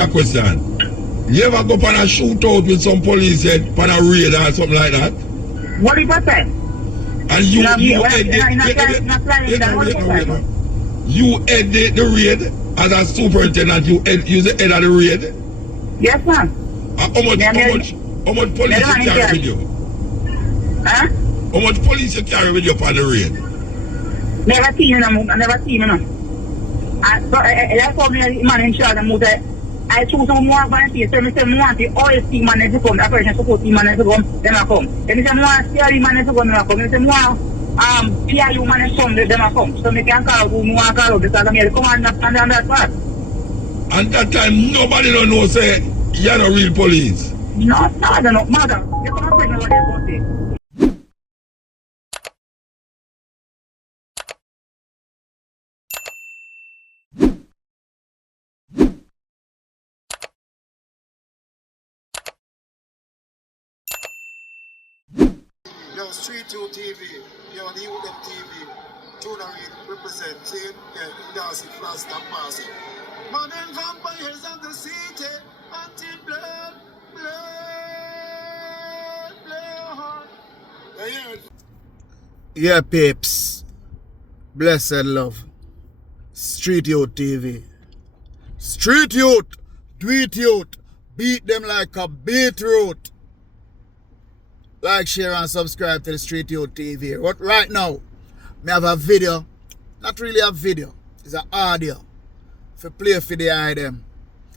A question. You ever go on a shootout with some police head on a raid or something like that? What if I say? And you head the raid as a superintendent, you the head of the raid? Yes, ma'am. How much police you carry with you? Huh? How much police you carry with you on the raid? Never seen him, I never seen him. That's what me man in charge of Muta. I choose some more volunteers, so I say more the OSC man to come, the person support team man to come, then I come. Then I say more CRE man to come, then I come. Then I say more PIU man to come, then I come. So I can call who I call because I'm here to come and understand that part. And that time nobody don't know say you're not real police. No, I don't know, mother. You can't tell me what they're going to say. Yo, Street 2 TV, yo, the UM TV, Tuna represent, see, yeah, Indasi, Flasta, Pasi. Modern vampires of the city, anti-blood, blood. Yeah, peeps, blessed love, Street Youth TV, Street Youth, Tweet Youth, beat them like a beetroot. Like, share, and subscribe to the Street Youth TV. But right now, I have a video. Not really a video. It's an audio. For play for the item.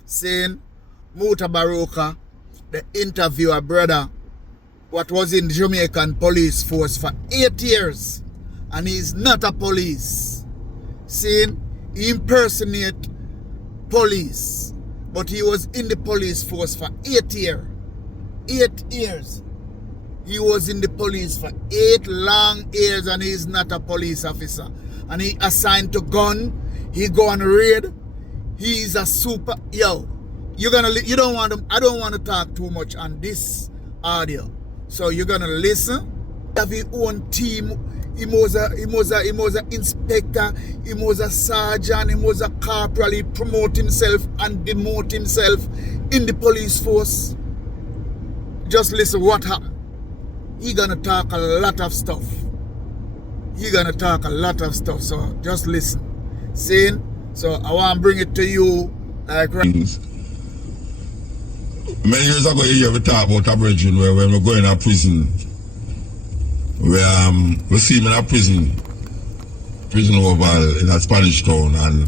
Saying, Mutabaruka, the interviewer brother, what was in the Jamaican police force for 8 years. And he's not a police. Saying, he impersonate police. But he was in the police force for 8 years. 8 years. He was in the police for 8 long years and he's not a police officer. And he assigned to gun. He go on raid. He's a super... Yo, you don't want to... I don't want to talk too much on this audio. So you're going to listen. He have his own team. He was a inspector. He was a sergeant. He was a corporal. He promote himself and demote himself in the police force. Just listen what happened. He gonna talk a lot of stuff. So just listen. Saying, so I want to bring it to you like right. Many years ago, you ever talk about a brethren where when we go in a prison, where we see him in a prison over in a Spanish town, and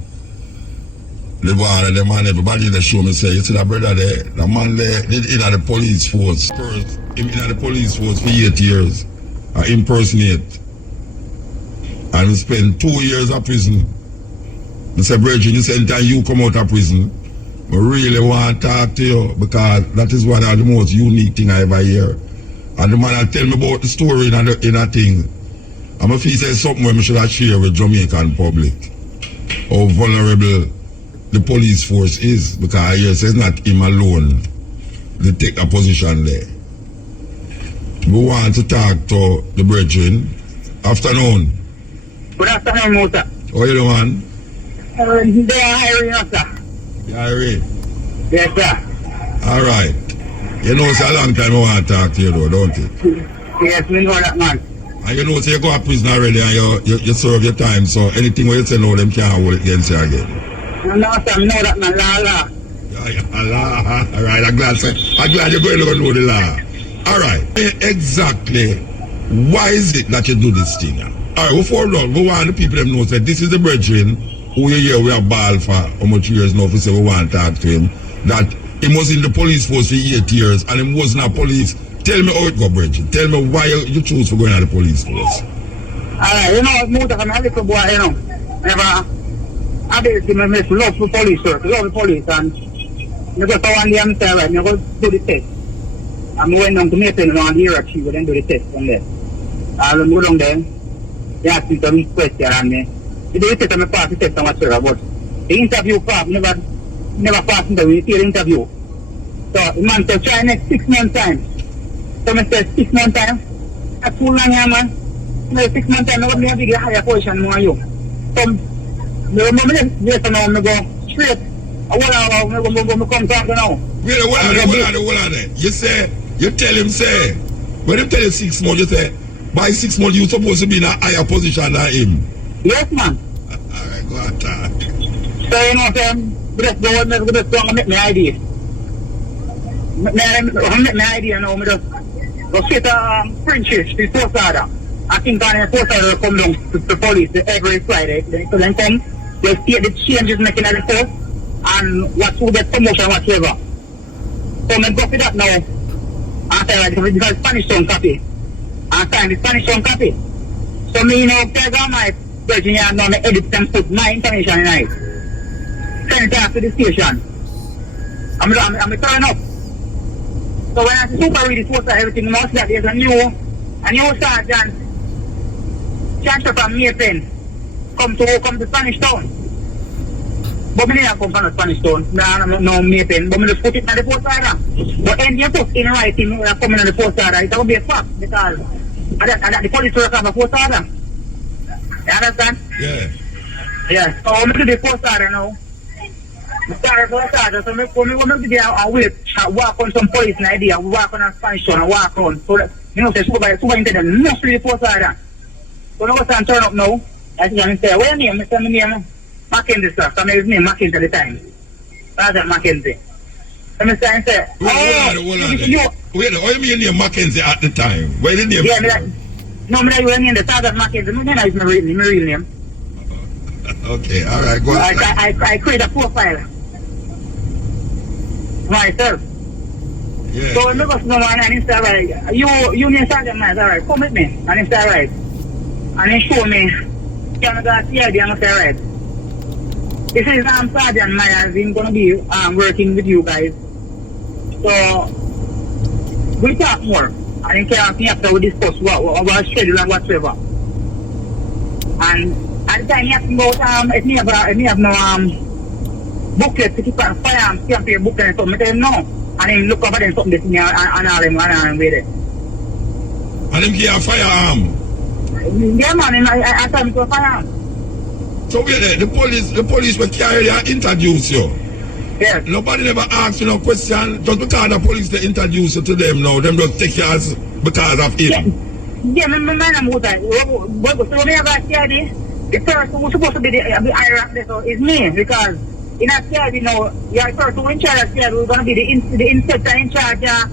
the bar and the man, everybody they show me say, you see that brother there, the man there, in the police force. First, him in the police force for 8 years, impersonate. And he spent 2 years in prison. I said, brethren, you said anytime you come out of prison, I really want to talk to you because that is one of the most unique thing I ever hear. And the man tell me about the story in a thing. And I feel say something where I should share with Jamaican public. How vulnerable the police force is, because I hear it's not him alone. They take a position there. We want to talk to the brethren. Afternoon. Good afternoon, Muta. How you doing, man? They are hiring us, sir. You hiring? Yes, sir. Alright. You know it's a long time I want to talk to you though, don't it? Yes, we know that, man. And you know so you go to prison already and you serve your time, so anything where you say no, them can't hold it against you again. No, sir, we know that, man. La. Allah. Alright, I'm glad you're going to know the law. Alright, exactly why is it that you do this thing? Alright, before long, we want the people to know that this is the brethren who you hear we are ball for how much years now, for say we want to talk to him, that he was in the police force for 8 years and he wasn't a police. Tell me how it go, brethren. Tell me why you choose for going to the police force. Alright, you know, Muta, I'm a little boy, you know. Never... I basically love the police, sir. Love the police, and I go to one day and say, right, I go do the test. I'm going down to Mason around the hierarchy, we then do the test from there. I'll go down there, they ask me some question, and me do the test, and I pass the test, and whatever, but the interview part, never pass interview, you see the interview. So the man said, try next 6 months time. So I said, 6 months time? That's too long, yeah, man. 6 months time, I would never get a higher position more you. So, I remember this, now I go straight When we come talk now. Wait, hold on there. You say, you tell him, say, when him tell you 6 months, you say, by 6 months, you supposed to be in a higher position than him. Yes, man. Alright, go on, talk. So, you know, we just go and we just go and make my idea. Make my idea now. We just go sit Frenchish, the post order. I think on the post order come down to the police every Friday. So then come, they see the changes making at the post and what will get promotion, whatever. So I go for that now. I say, like, because Spanish town copy. I sign the Spanish town copy. So me, you know, take all my Virginia and now I edit and put my information in it. Send it off to the station. I'm turning up. So when I super read the poster, everything must that there's a new sergeant transfer from Maypen come to Spanish town. But I didn't come from the Spanish town, no Maypen, but I just put it in the poster. But when you put in writing when I come in the poster, it will be a fact because the police work have a poster. You understand? Yeah. Yeah. So I'm going to do the poster now. Start for starter, so when we there and wait, walk on some police in idea, walk on a Spanish town and walk on. So that, you know, say superintendent must be the post order. So now I turn up now. I think I'm say, where name? Mr. name Mackenzie, sir. So his name Mackenzie at the time. Sergeant Mackenzie. So I say, wait, what you mean name Mackenzie at the time? Where the name? Yeah, no, I don't name the Sergeant Mackenzie. My name is my real name. Okay, alright, go on. I create a profile myself. Yeah. So when I go to someone and he say, right, you need Sergeant man, alright, come with me. And he say, right. And he show me, can I go see idea? And I say, right. He says, I'm Sergeant Myers, I'm going to be working with you guys. So, we talk more. And he came me after we discuss what schedule and whatever. And at the time he asked me about if me have no booklet to keep on firearms, stamp your booklet and something. I tell him no. And he look over there something this me and all him with it. And him give a firearm? Yeah man, I tell him to a firearm. So wait there, the police will carry and introduce you. Yes. Nobody never asks you no question, just because the police they introduce you to them now, them just take you as because of him. Yeah, my man I'm Muta. So when I have a CID, the person who's supposed to be the Iraq there is me because in a CID now, you're the person who in charge of CID who's going to be the inspector in charge of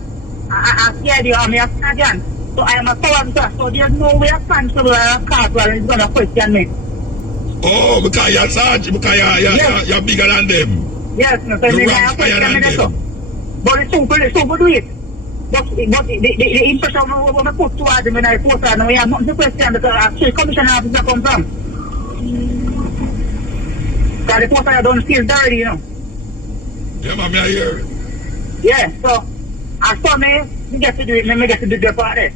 CID or me a sergeant. So I am a officer, so there's no way a constable or a corporal is going to question me. Oh, because you're sergeant, because you're bigger than them. Yes, no, so you I rank higher than them. But it's super do it. But the impression when I put towards them when I post that, we have nothing to question because actually commissioner officer come from. Because the poster don't feel dirty, you know. Yeah, man, I hear. Yeah, so I saw me get to do it, me get to do the part there.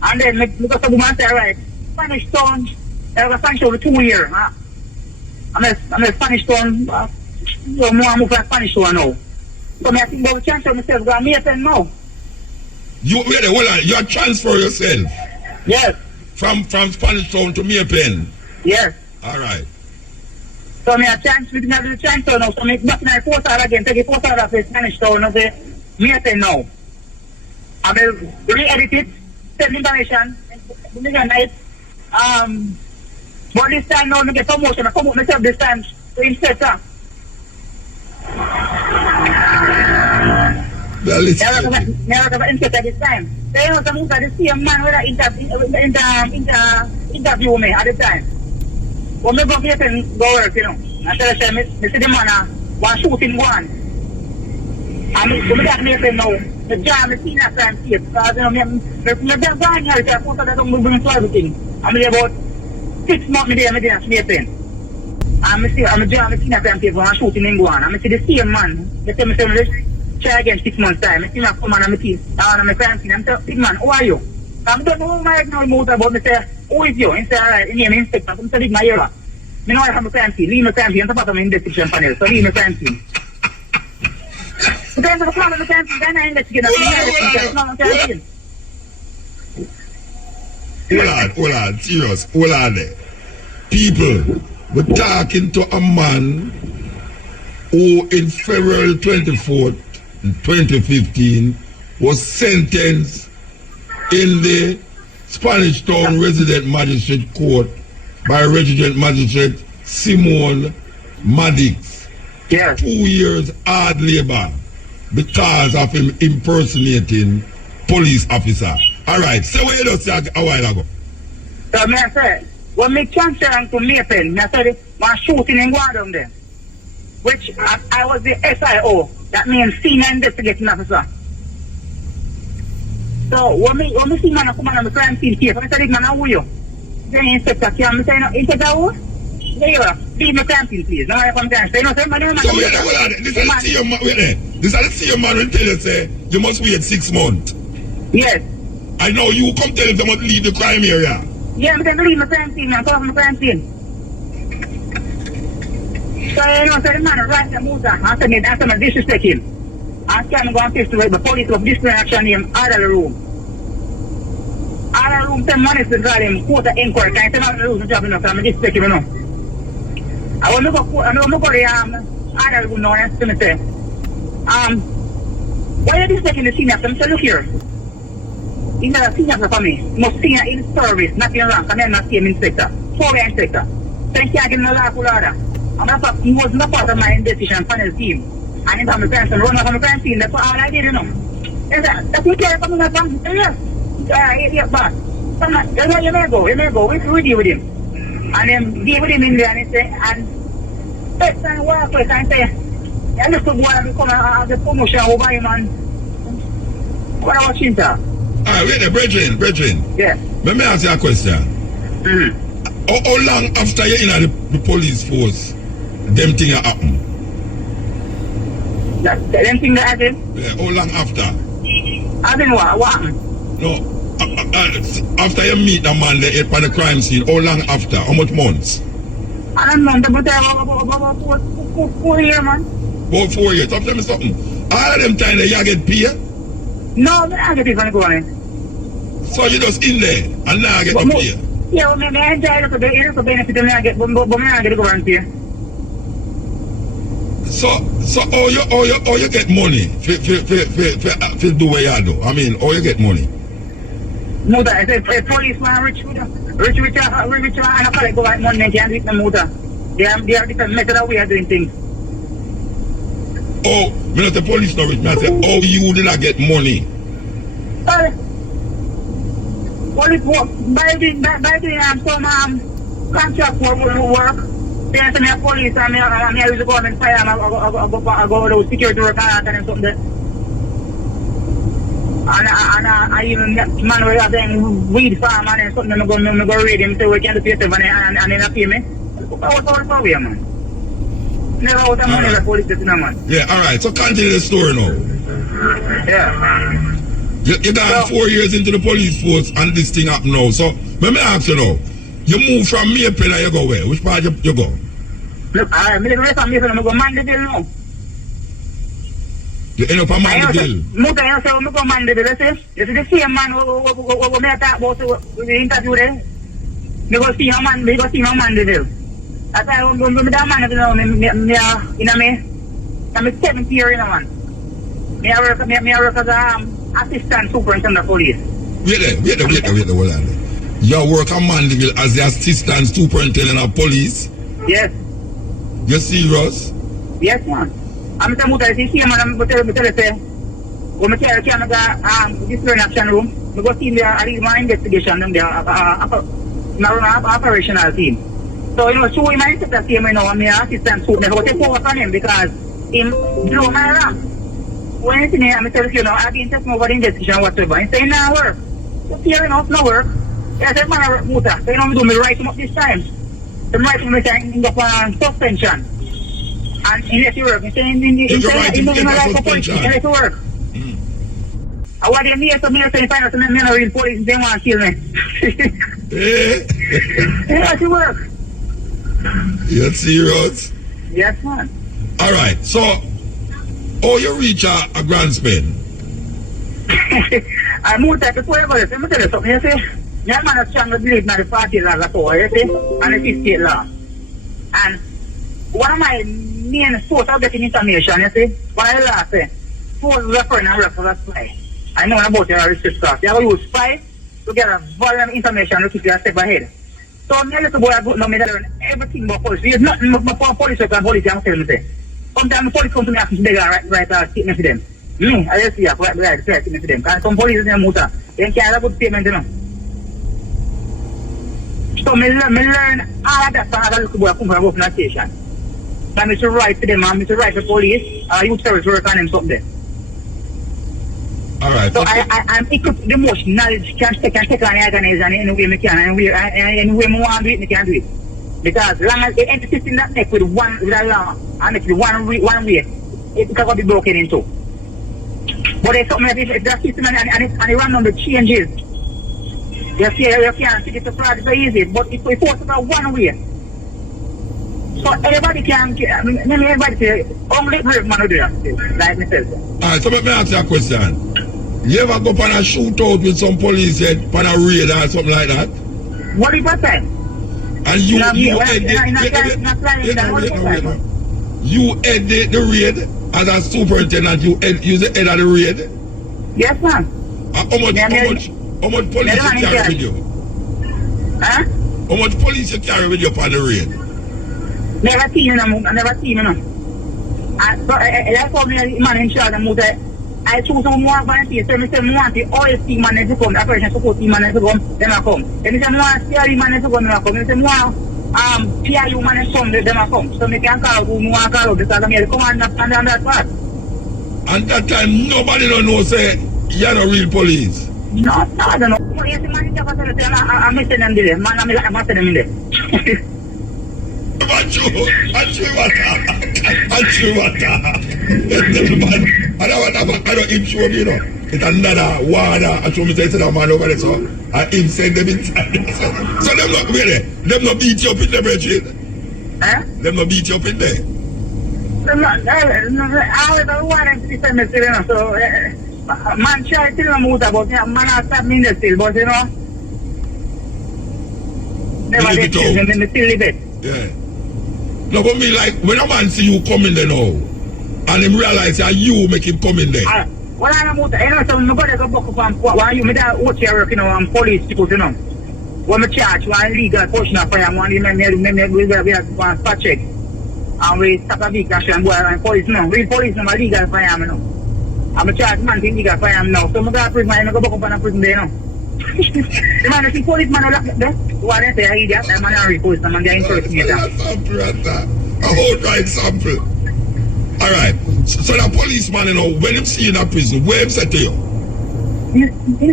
And then because the woman said, right, Spanish town, I have a Spanish town for 2 years. I'm a Spanish town, more move for Spanish town now. So I think about the chance of myself, because me attend now. You wait there, hold on, you transfer yourself? Yes. From Spanish Town to Maypen? Yes. Alright. So I chance with the transfer now, so I back in the post order again, take the post order for Spanish town, and say, me attend now. I will re-edit it, send information, night. But this time now, I get promotion, I promote myself this time to inspector. Never come inspector this time. They know some of the same man where interview me at the time. When I go here and go work, you know, I tell them, I see the man one shooting one. And when I got here now, the job is seen as time safe. Because, you know, I'm going here, I put that on moving to everything. I'm about 6 months there, I'm there, sleeping. I'm a job, I'm seen as time safe, one shooting in one. I'm see the same man. They tell me, try again 6 months time. I see my come and I'm a crime scene. I'm telling big man, who are you? I don't know my Muta about me say, who is you? He say, alright, name inspector. I'm saying, my era. Me know I have a crime scene. Leave my crime scene. I'm about my investigation panel. So leave my crime scene. Because of the crime of the crime scene, then I investigate. Hold on, serious. Hold on there. People, we're talking to a man who in February 24th, 2015 was sentenced in the Spanish Town Resident Magistrate Court by Resident Magistrate Simone Maddox. Yes. 2 years hard labor because of him impersonating police officer. Alright, so what you just said a while ago? So me I say, when me transfer to Maple, me I said, my shooting in Guadalajara there. Which I was the SIO, that means Senior Investigating Officer. So when me see man come on the crime scene case, I said, man, how are you? Then Inspector came, I said, no, Inspector who? There, leave my crime scene, please. Now I come down. Say, no, sir, man, So wait there, hold on. This is the CEO man, wait there. This is the CEO man will tell you, say, you must wait 6 months. Yes. I know you come tell them to leave the crime area. Yeah, I'm going to leave my crime scene, man, come from the crime scene. So, you know, so the man right the Muta, after me disrespect him. After I'm going to face the police of discipline action him out of the room. Out of the room, 10 minutes to drive him, court of inquiry, can I tell him to lose the job enough, I'm disrespect him, you know. I want to go to the out of the room now, and to say, why are you disrespecting the senior? I'm saying, look here. He's not a senior for me. Must senior in service, not in rank, and then not same inspector. Four inspector. So he can't get no lawful order. And that's he was not part of my investigation panel team. And if I'm a person, run from the crime scene, that's all I did, you know. That's what you're coming up from. Yes. Yeah, but you may go, we deal with him. And then deal with him in there, and he say, and first time work with, and say, I look to go and become the promotion over him, and what I was into. Alright, wait there, brethren. Yeah. Let me ask you a question. Mm-hmm. How long after you're in the police force, them things happen? Them things that happened? Yeah, how long after? Happened what? What happened? No, after you meet the man there at the crime scene, how long after? How much months? I don't know, but about 4 years, man. About 4 years. Tell me something. All of them time that you get paid? No, I don't get it from the government. So you just in there and now get the pay? Yeah, well, I enjoy it for benefit and I get, but I don't get the government pay. So how you get money for do what you do? I mean, how you get money? Muta, I said, policeman rich and I collect government money and can't reach the Muta. They have different method of way of doing things. Oh, me not the police now rich, me I say, how you did not get money? Police work, by doing some contract work. Then some police and I use the government fire and I go to security work and something there. And I even man where I then weed farm and something I'm going to go read him so we can do yourself and then I pay me. What's all the way, man? Never out of money the police is no man. Yeah, alright, so continue the story now. Yeah. You got 4 years into the police force and this thing happen now. So let me ask you now. You move from Maple and you go where? Which part you go? Look, I'm going to go Mandeville now. You end up a Mandeville? Muta, you say, I'm going to go Mandeville, you see? You see the same man who me talk about the interview there? Me go see him Mandeville. That's why I'm going to be that Mandeville now, in my 7th year, you know, man. Me work as assistant superintendent of police. Wait there, hold on. You work at Mandeville as the assistant superintendent of police? Yes. You serious? Yes, man. I'm saying, Muta, you see, man, I'm going to tell you, say, when I tell you, I'm discipline action room, I go see I read my investigation, and operational team. So, you know, show him my inspector team, you know, I'm the assistant superintendent, I go take over from him because him blow my rank. When you see me, I'm telling you, know, I've been taking over the investigation whatsoever. He say, no work. So here, you know, it's no work. I said, man, I work, Muta. So, you know, I'm doing me right up this time. The right from me saying, up on suspension. And he let you work. He say, he let you work. I want them here, so me say, find out some men are real police, they want to kill me. He let you work. You serious? Yes, man. Alright, so, how you reach a grand spend? I moved that before I go there. Let me tell you something, you see? Your man is trying to believe in the party law at all, you see? And the state law. And one of my main source of getting information, you see. What I last say, source referring and reference a spy. I know about your research class. You have to use spy to get a valuable information to keep you a step ahead. So me little boy I go now me learn everything about police. There's nothing about police and police and tell me say. Sometimes the police come to me and they write a statement for them. I just see a write a statement for them. Because some police in Muta, they can't have a good statement, you know. So me learn all of that from a little boy come from a government station. So I should write to them and I should write to police, youth service work on them something. Alright. So I'm equipped the most knowledge can take on the organization any way I can and any way I want to do it, I can do it. Because long as the entity system that make with a law and make it one way, it can be broken into. But there's something like if that system and it run on the changes, you can't see the fraud so easy, but if we force it one way. So everybody can everybody say only brave man will do that, like myself. Alright, so let me ask you a question. You ever go on a shootout with some police head on a raid or something like that? What if I say? And you head the raid as a superintendent, you the head of the raid? Yes, ma'am. How much police you carry with you? Huh? How much police you carry with you on the raid? Never seen him, never seen him. I told me man in charge of Muta. I choose some more volunteers. So I say want the oil team man to come, the operation support team man to come, them a come. Then I say more CRE man to come, them a come. I say more PIU man to come, them a come. So I can call out who I call out because I'm here to come on that part. And that time nobody don't know say you're not real police. No, I don't know. Yes, man, I'm missing them there. Man, I'm missing them in there. I don't him show me, you know. It's another water. I told me to say that man over there, so I him send them inside. So them not really, them not beat you up in the bridge. Huh? Them not beat you up in there. I don't want to send me still, so man try to tell them Muta, but man I stop me in the still, but you know. Never let you, them still live it. Yeah. No, but me like, when a man see you coming there now, and him realize that you make him come in there. Well, I know, you know, so my brother go back up and while you made that watch your work, you know, and police people, you know. When I charge one legal portion of fire, one we have one spot check. And we stop a big action and go around police, you know. Real police, no, legal fire, you know. I'm a charge man to legal fire now. So I go to prison, I go back up and prison there, you know. The man, the police man lock there. What they say, I idiot, the man are police, the man they encourage me. A whole right sample. Alright. So the policeman, you know, when him see you in a prison, where him say to you?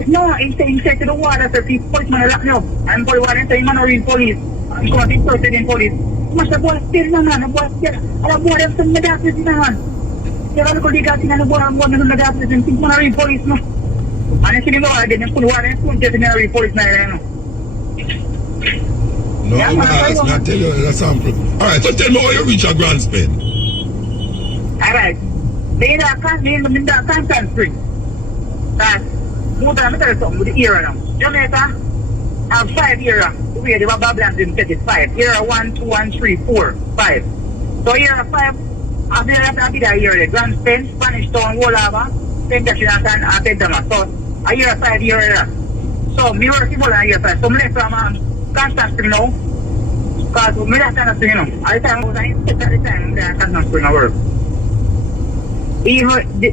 No, he said to the water, the policeman lock me up. And the water say, man are in police. I'm going to be interested in police. Much the boy still, man, the boy still. And the boy them some mega prison, man. They have a good legal thing and the boy I'm going to the mega prison. Think man are in police, no. And if you know what, then put water and spoon just in the police now, you know. No, yeah, I tell you the sample. Alright, so tell me how you reach a grand spend. Alright. They in that constant spring. That Muta, I'm tell you something with the era now. Jamaica have 5 era. The way the Babylon didn't get it 5. Era 1, 2, and 3, 4, 5. So era 5, after that year, the grand spend, Spanish town, Wolava, Temptation and Pentama. So a year 5 year era. So me working more than a year 5. So me left from constant spring now. Because me left constant spring now. At the time I was in at the time I constant spring I work. Even the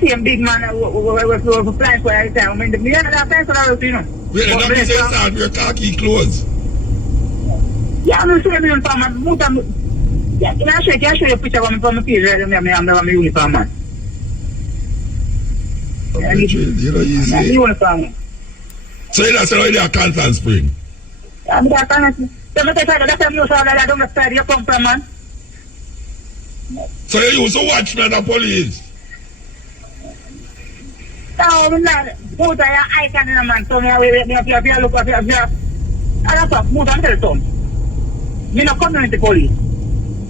same big man was flying for at the time. I mean, me had that time for I work, you know. Wait, that means you start your khaki clothes. Yeah, I'm sure I'm from Muta. Yeah, can I show you a picture of me from my page right there? I'm my uniform man. You know, easy. Uniform. So you don't say you're a constant spring? I'm a constant. That's the news that I don't understand you come from, man. So you used to watch me the police? No, I'm not. Muta, I can't in a man. So me look at you. I don't know. Muta, I'm telling you. Me no community police.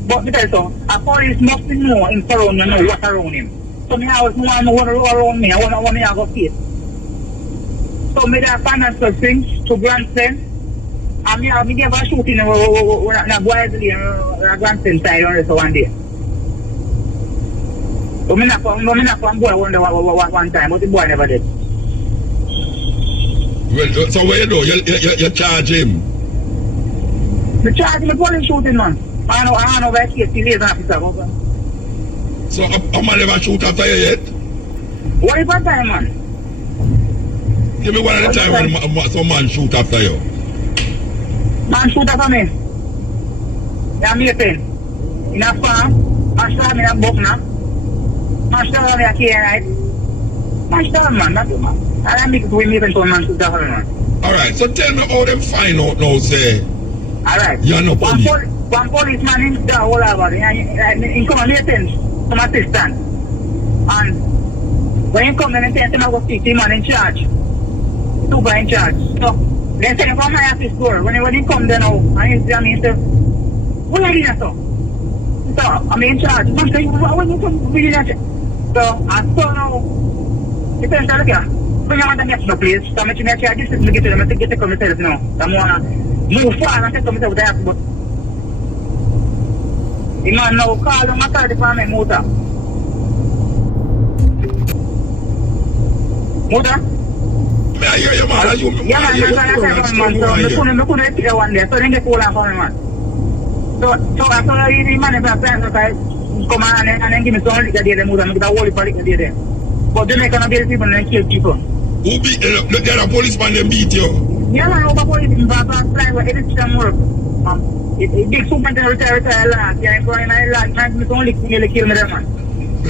But me tell you something. A police must know him surround me, know what's around him. So me always want to around me. I want me to go face. So me there financial things to grandstand. And me give a shooting in a Boisley Grandstand side on this one day. So me not from boy one time, but the boy never did. Well, so what you do? You charge him. The charge him police shooting, man. I know where he is. He is an officer. So a man never shoot after you yet? What is that time, man? Give me one at a time when some man shoot after you. Man shoot after me. Yeah, me a pen. In a farm, man shot me in a buckner. Man shot me a key, right? Man shot man, that's it, man. And I make it with me when man shoot after me, man. Alright, so tell me how them find out now, say. Alright. You're no police. One policeman in the whole over. He come and attend some assistant. And when he come and attend him, I go speak to him in charge. Super in charge. So they say from my office door. When he come there now, and he say, what are you doing, so? So I'm in charge. Man say, when you come, we in charge. So I saw now, he said, look here, bring him on the next place. So I'm in charge. This is me get to them. I get to come and tell them now. I'm gonna move far and come and tell them what. You know, now call them and tell the family Muta. Muta? May I hear you, man? Yeah, man, I couldn't see one day, so then they call and for me, man. So I saw the man is a friend that I come on and then give me some liquor there, Muta, and get a whole liquor there. But Jamaican abuse people and kill people. Who beat you? Look at a policeman, they beat you. Yeah, man, over police in Baba flying with every system work. Big superintendent retire last year, and going my last man, me only kill me there, man.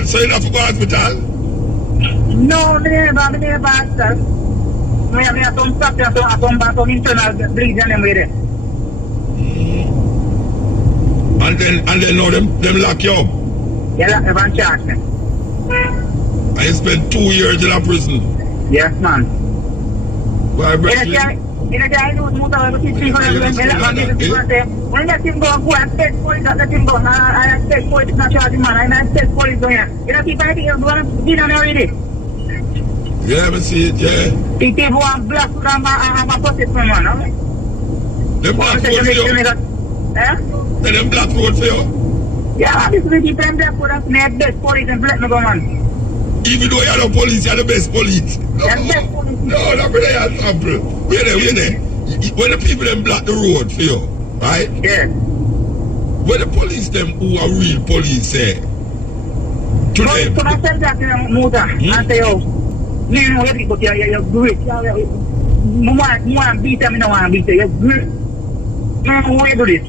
So you have to go to hospital? No, me never, sir. Me have some stuff there, some internal bleeding and them with it. And then now them lock you up. Yeah, lock me and charge me. And you spent 2 years in a prison. Yes, man. Why, In a day, I do Muta, I see people and say, when let him go and take police, let him go. I take police, not charging man. I take police going here. You know, people, I think you're going to be done already. Yeah, I see it, yeah. People want black food and my pocket from man, okay? Them black road for you? Eh? Them black road for you? Yeah, this is the people black food and make best police and black me go, man. Even though you're the police, you're the best police. No, that really is sample. Wait there. When the people them block the road for you, right? Yeah. When the police them who are real police say to them. So I tell that to them, Muta, and say, oh, you know everything, but you're great. You want to beat them, you don't want to beat them. You're great. You know how you do this.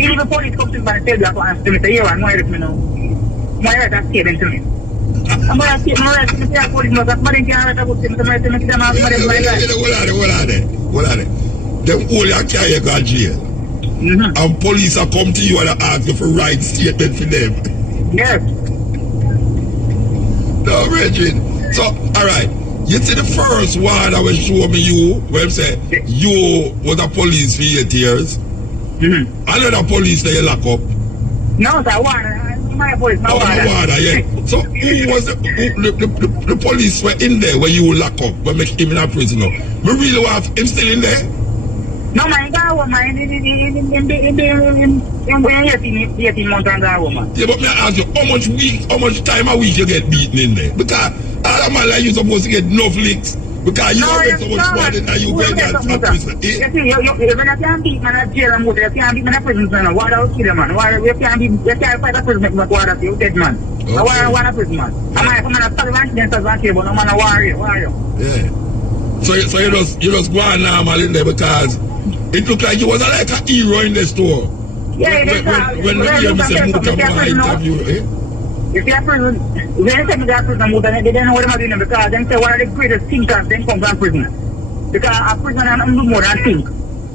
Even the police come to me and tell you, and say, you want to me now. My right to say them to me. I'm going to say, my right to say, police knows that money can't write a good thing. I'm going to say, them out, money, my right. Hold on. Them all you carry you go to jail. And police are come to you and ask you for right statement for them. Yes. No, Regine. So, alright. You see the first one that will show me you, where I say, you was a police for 8 years. Another police that you lock up. No, sir, my police, my water, yeah. So who was the police were in there when you lock up, but make him in a prison now? We really want him still in there? No, my guy was in 18 months and that woman. Yeah, but me ask you, how much time a week you get beaten in there? Because all the man like you supposed to get enough licks. Because you already so much more than you get at prison. You see, when you can't beat man at jail and Muta, you can't beat man at prison, man. Why don't you kill man? You can't fight a prison, man. Why don't you dead man? Why don't you prison, man? I might come and start advancing, but no man a warrior. Yeah. So you just go on normal in there because it looked like you was like a hero in the store. Yeah, when we hear me say Muta for interview, eh? If you are prison, when they say they are prison, Muta, they don't know what I'm doing because they say one of the greatest thinkers then come from prison. Because a prison and do more than think.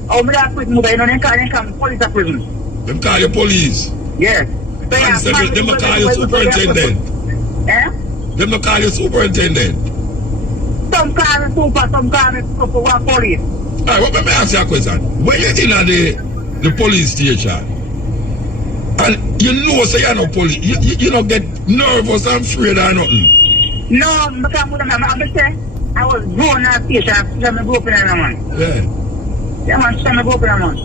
Oh, me that prison, Muta, you know, they come police at prison. Them call you police? Yes. So them call you superintendent? Eh? Them call you superintendent? Some call me super, some call me police. Alright, let me ask you a question. When you're in the police station, and you know say you're not police, you don't get nervous and afraid or nothing? No, because I was grown at station, I grew up in a man. Yeah. Yeah, man, I grew up in a man.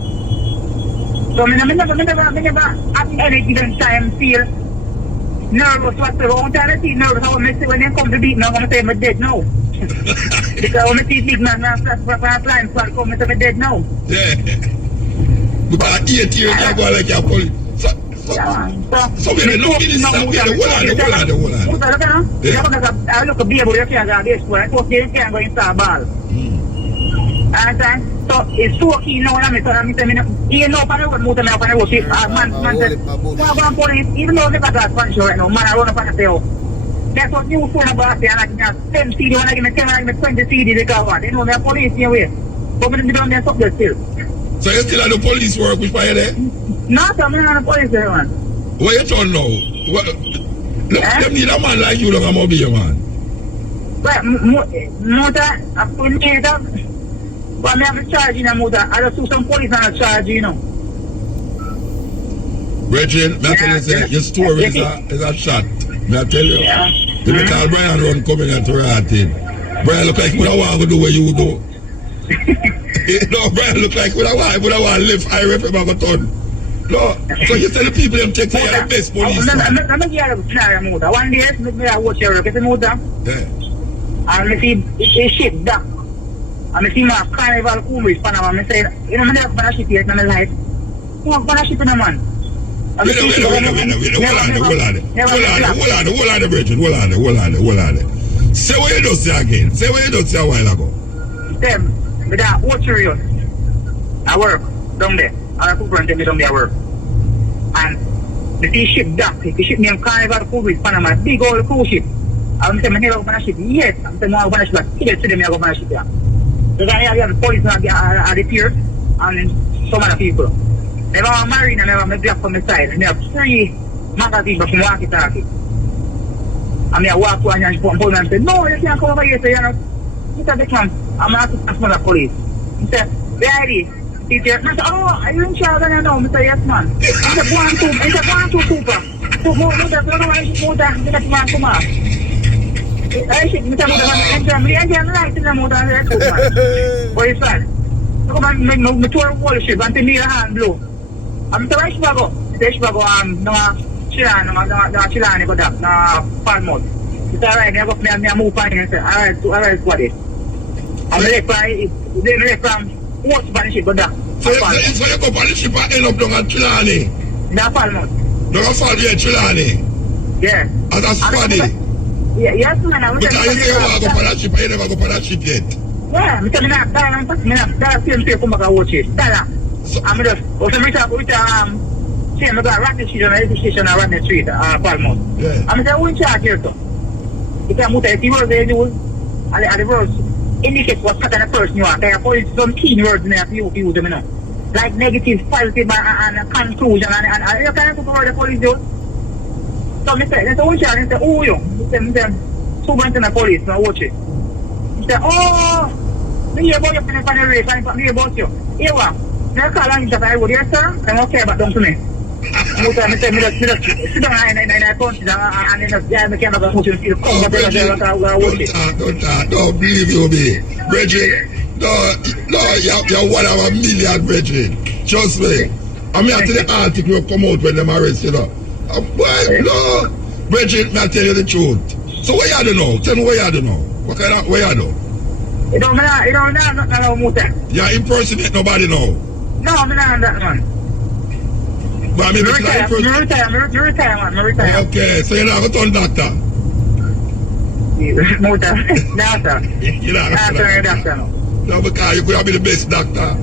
So I never at any given time feel nervous whatsoever. I'm trying to see nervous how I say when they come to beat me, I'm gonna say I'm dead now. Because when I see big man flying squad come and say I'm dead now. Yeah. Because 8 years I go like your police. So we don't know this stuff. I look a beer, but you can't go this way. I thought you can't go inside a ball. Understand? So it's so key now. You know, I know Muta now. I know she man police. Even though they got that punch right now, man, I run up on the tail. That's what you phone about. They like 10 CD, when I give me 10, I give me 20 CD. They cover. They know they're police in way. But we don't get up there still. So you still at the police work which fire there? No, I'm not on the police there, man. What you told now? Look, them need a man like you, look, I'm gonna be your man. Well, Muta, I couldn't hear that. But I have a charge in a Muta. I just saw some police on a charge, you know. Brethren, may I tell you, say, your story is a shot. May I tell you? Yeah. If call Brian run coming here to rat him. Brian look like what I want to do what you do. No, Brian look like what I want to live high rep him on a ton. No, so you tell the people them take the best police. I'm not give you a scenario, Muta. One day, I watch your work. It's a Muta. Yeah. And I see it's a ship dock. And I see my carnival Kumris Panama. I say, you know, I never gonna ship yet in my life. You know, gonna ship in a man. Hold on, say what you do say again. Say what you do say a while ago. Them, with that watch your I work down there. I cook and take me down there work. And the ship dock, the ship named Carnival Kumris Panama, big old cruise ship. I'm saying, I never gonna ship yet. I'm saying, I'm gonna ship, but still to them, I'm gonna ship there. Because I have the police at the pier and some other people. They have a marine and they have a black from the side. And they have 3 magazines from walkie-talkie. And I walk to and pull and say, no, you can't come over here. So, you know, he said, they can't. I'm not to ask the police. He said, where are they? He said, oh, are you in charge? And I know. I said, yes, man. He said, go on to, he said, go on to super. So, go on to, I don't know why he's moved down. He said, man, come on. I said, Mr. Muta, I'm right in the Muta. What is that? Come on, me tour wall ship until me hand blow. I'm saying, Chicago. Say Chicago, no Chilan, go down, no Palmont. It's alright, I go me move on and say, alright, what is? I'm left from what Spanish ship go down. So you go on the ship and end up down at Chilani? No Palmont. Down at Chilani? Yeah. As a Spanish? Yes, man. I was because you say you want to go on that ship, you never go on that ship yet. Yeah, because I'm not same place come back and watch it. I'm just, also we talk with same I got Ratney Street on the station on Ratney Street, Palmont. Yeah. I'm saying, we in charge here, so. Because Muta, if the words they do, and the words indicate what's happening in the person you are. There are probably some key words in there for you to use them, you know. Like negative, positive, and conclusion, and you can't go over the police do. So I say, there's a one charge, I say, oh, you. I say, 2 months in the police, now watch it. I say, oh, me hear about you from the race, and me hear about you. Here what? I call on you that I would hear, sir, and don't care about them to me. Muta, I say, me just sit down and I punch it, and then I can't have a motion to come back and watch it. Don't believe you, me. Bridget, no, you're one of a million, Bridget. Trust me. I mean, after the article will come out when them arrest you, know. Boy, no. Bridget, may I tell you the truth. So what you do now? Tell me what you do now. What kind of, what you do? You don't know Muta. You impersonate nobody now? No, I'm not that, man. But I mean, Me retire, man. Okay, so you're not going to turn doctor? Muta, doctor. You're not Doctor, doctor, no. No, because you could have been the best doctor.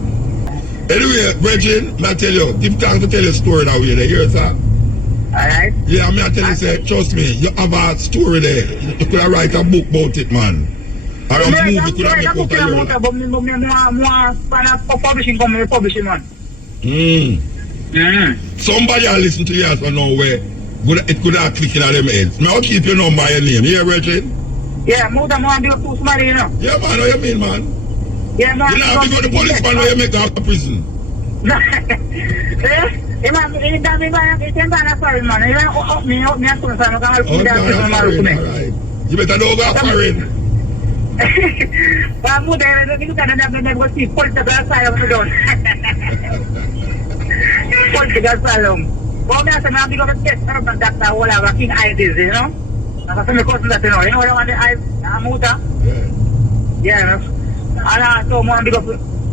Anyway, Bridget, may I tell you, give time to tell your story that way there. Hear it, sir? Alright. Yeah, I tell you, say, trust me, you have a story there. You could have write a book about it, man. Or a movie could have make out a year. But publishing company, publishing, man. Somebody will listen to you as well now where it could have clicked in them heads. May I keep your number and your name. You hear, Bridget? Yeah, Muta, man, do too smart, you know. Yeah, man, what you mean, man? Yeah, man. You know, we go to the policeman where you make out of prison. Alright. You better know go foreign. But Muta, you can never see political side of the door. political problem. But I say, I'm big up a test urban doctor who have a king ideas, you know? And I say, my cousin that, you know the one, the eyes, Muta? Yeah. Yeah, and so I'm big up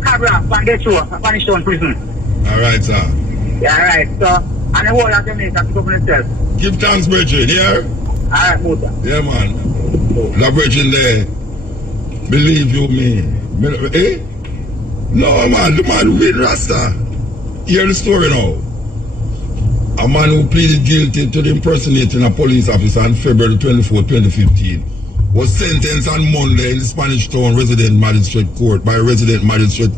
Cabra, Spanish Town prison. Alright, sir. Yeah, alright, so, and the whole of Jamaica, pick up on itself. Give thanks, Bridget, yeah? Alright, Muta. Yeah, man. The Bridget there. Believe you me. Eh? No, man, the man who been Rasta. Hear the story now. A man who pleaded guilty to the impersonating a police officer on February 24, 2015 was sentenced on Monday in the Spanish Town Resident Magistrate Court by Resident Magistrate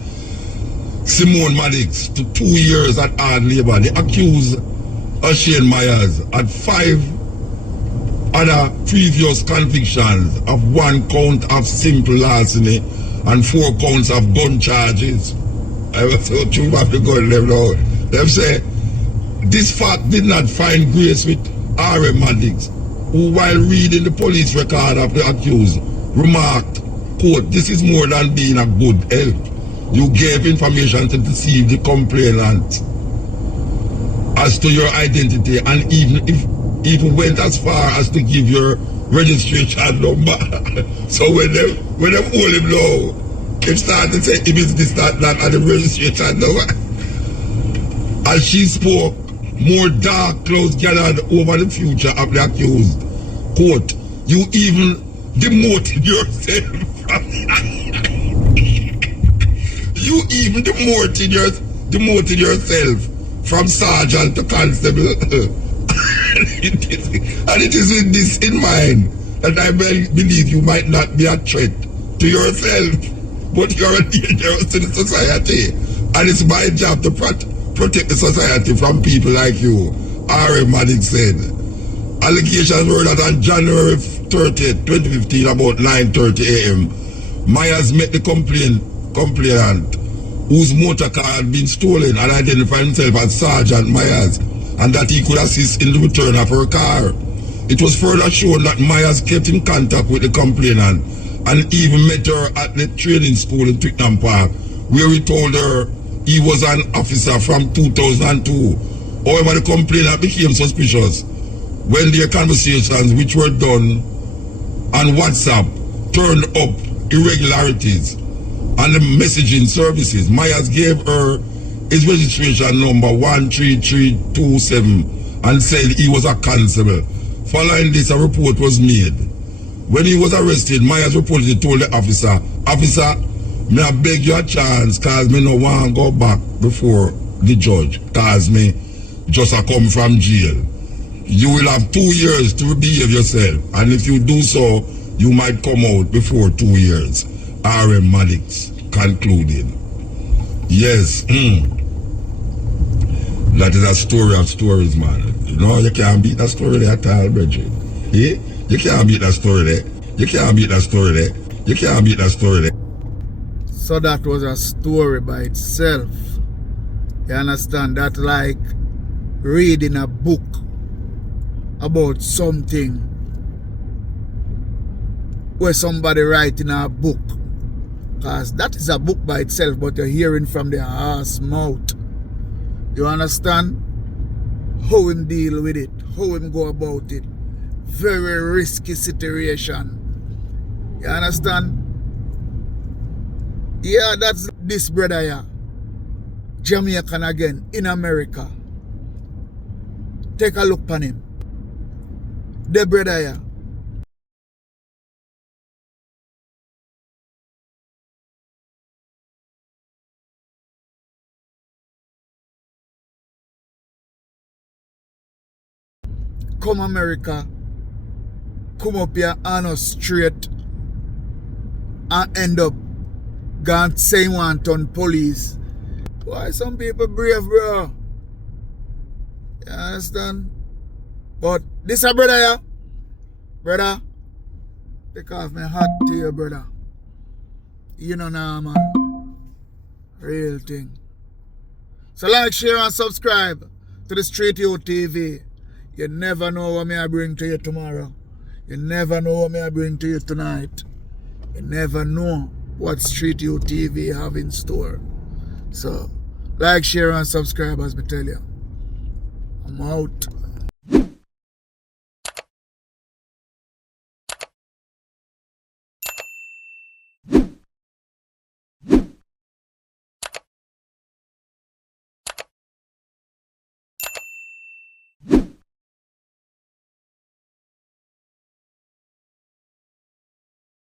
Simone Maddox to 2 years at hard labor. The accused, Shane Myers, had 5 other previous convictions of 1 count of simple larceny and 4 counts of gun charges. I was so true about the gun them now. Them say this fact did not find grace with R.M. Maddox, who while reading the police record of the accused remarked, quote, "This is more than being a good help. You gave information to deceive the complainant as to your identity and even went as far as to give your registration number." So when them hold him now, him start to say if it's this, that, and the registration number. As she spoke, more dark clouds gathered over the future of the accused. Quote, "You even demoted yourself." You even demoted yourself from sergeant to constable. And it is with this in mind that I believe you might not be a threat to yourself, but you're a danger to the society. And it's my job to protect the society from people like you, R.M. Maddox said. Allegations were that on January 30th, 2015, about 9:30 a.m., Myers met the complainant, whose motor car had been stolen, and identified himself as Sergeant Myers, and that he could assist in the return of her car. It was further shown that Myers kept in contact with the complainant and even met her at the training school in Twickenham Park, where he told her he was an officer from 2002. However, the complainant became suspicious when their conversations, which were done on WhatsApp, turned up irregularities on the messaging services. Myers gave her his registration number 13327 and said he was a constable. Following this, a report was made. When he was arrested, Myers reportedly told the officer, "Officer, may I beg you a chance, cause me no want to go back before the judge, cause me just a come from jail. You will have 2 years to behave yourself, and if you do so, you might come out before 2 years." R.M. Maddox concluded. Yes, that is a story of stories, man. You know, you can't beat that story there at all, Bridget. Eh? You can't beat that story there. You can't beat that story there. You can't beat that story there. So that was a story by itself. You understand? That like reading a book about something where somebody writing a book. Because that is a book by itself, but you're hearing from their ass mouth. You understand? How him deal with it, how him go about it. Very risky situation. You understand? Yeah, that's this brother here. Jamaican again, in America. Take a look on him. The brother here. Come America, come up here on us straight and end up going saying one ton police. Why some people brave, bro? You understand? But this a brother here. Brother, take off my hat to you, brother. You know now, man. Real thing. So like, share and subscribe to the Street Youth TV. You never know what I bring to you tomorrow. You never know what I bring to you tonight. You never know what Street Youth TV have in store. So, like, share, and subscribe as I tell you. I'm out.